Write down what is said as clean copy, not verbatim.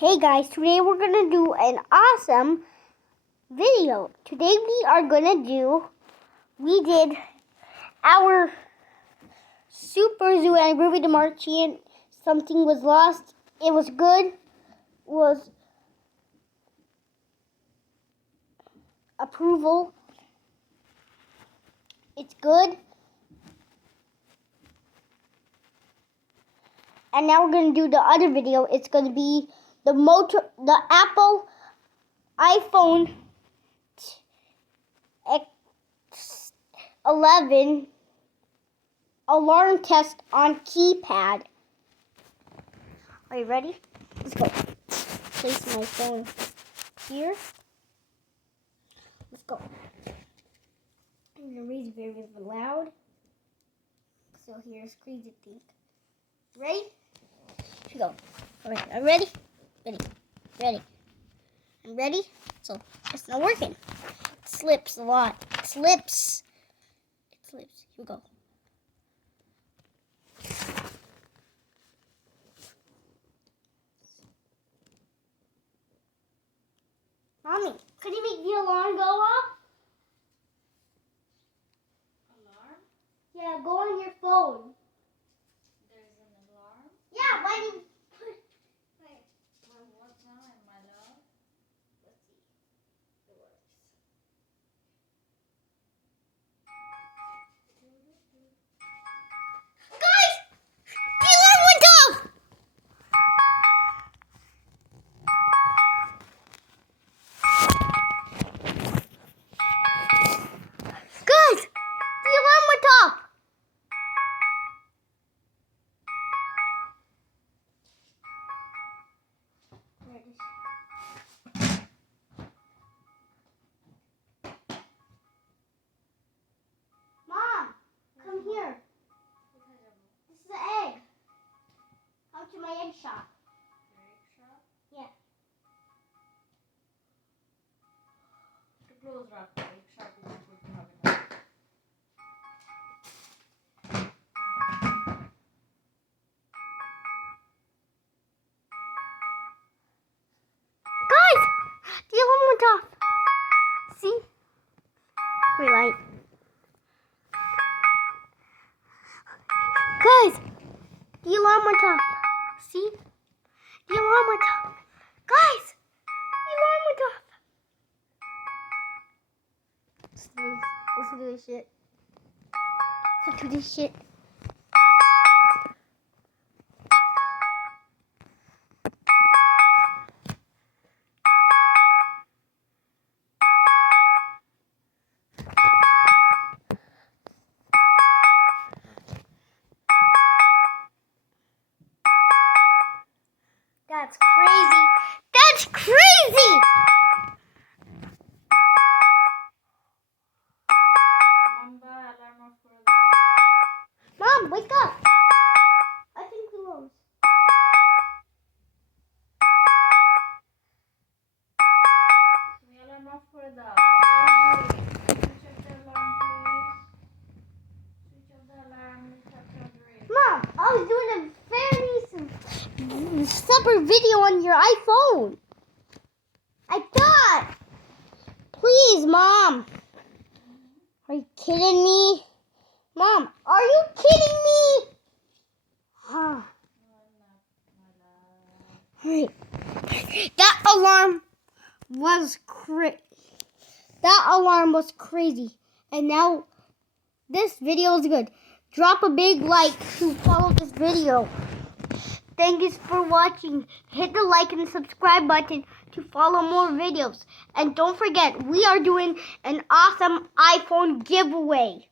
Hey guys, today we're gonna do an awesome video. Today we did our super zoo and Groovy the Martian. Something was lost. It was good. Was approval. It's good. And now we're gonna do the other video. It's gonna be the Apple iPhone 11 alarm test on keypad. Are you ready? Let's go. Place my phone here. Let's go. I'm gonna raise it very, very loud. So here's crazy thing. Ready? Here we go. Alright, I'm ready? Ready. I'm ready? So it's not working. It slips a lot. It slips. Here we go. Mommy, could you make the alarm go off? Alarm? Yeah, go on your phone. There's an alarm? Yeah, why do you put... Wait. What time, my love? Let's see. It works. Guys! The alarm went off! Guys! The alarm went off! There it is. Mom, come here. This is the egg. Come to my egg shop. Your egg shop? Yeah. The clothes rack, the egg shop is supposed to have it. Guys! The alarm went off. See? Wait, light. Guys! The alarm went off. See? The alarm went off. Guys! The alarm went off. Listen to this shit. Listen to this shit. That's crazy. That's crazy! Mamba, alarm off for the... Mom, wake up! I think we lost. The alarm off for the... What are you doing? Switch off the alarm, please. Switch off the alarm. It's up to the Mom, I was doing a very separate video on your iPhone. I thought. Please, Mom. Are you kidding me? Mom, are you kidding me? Huh. Alright. That alarm was crazy. And now this video is good. Drop a big like to follow this video. Thank you for watching. Hit the like and subscribe button to follow more videos. And don't forget, we are doing an awesome iPhone giveaway.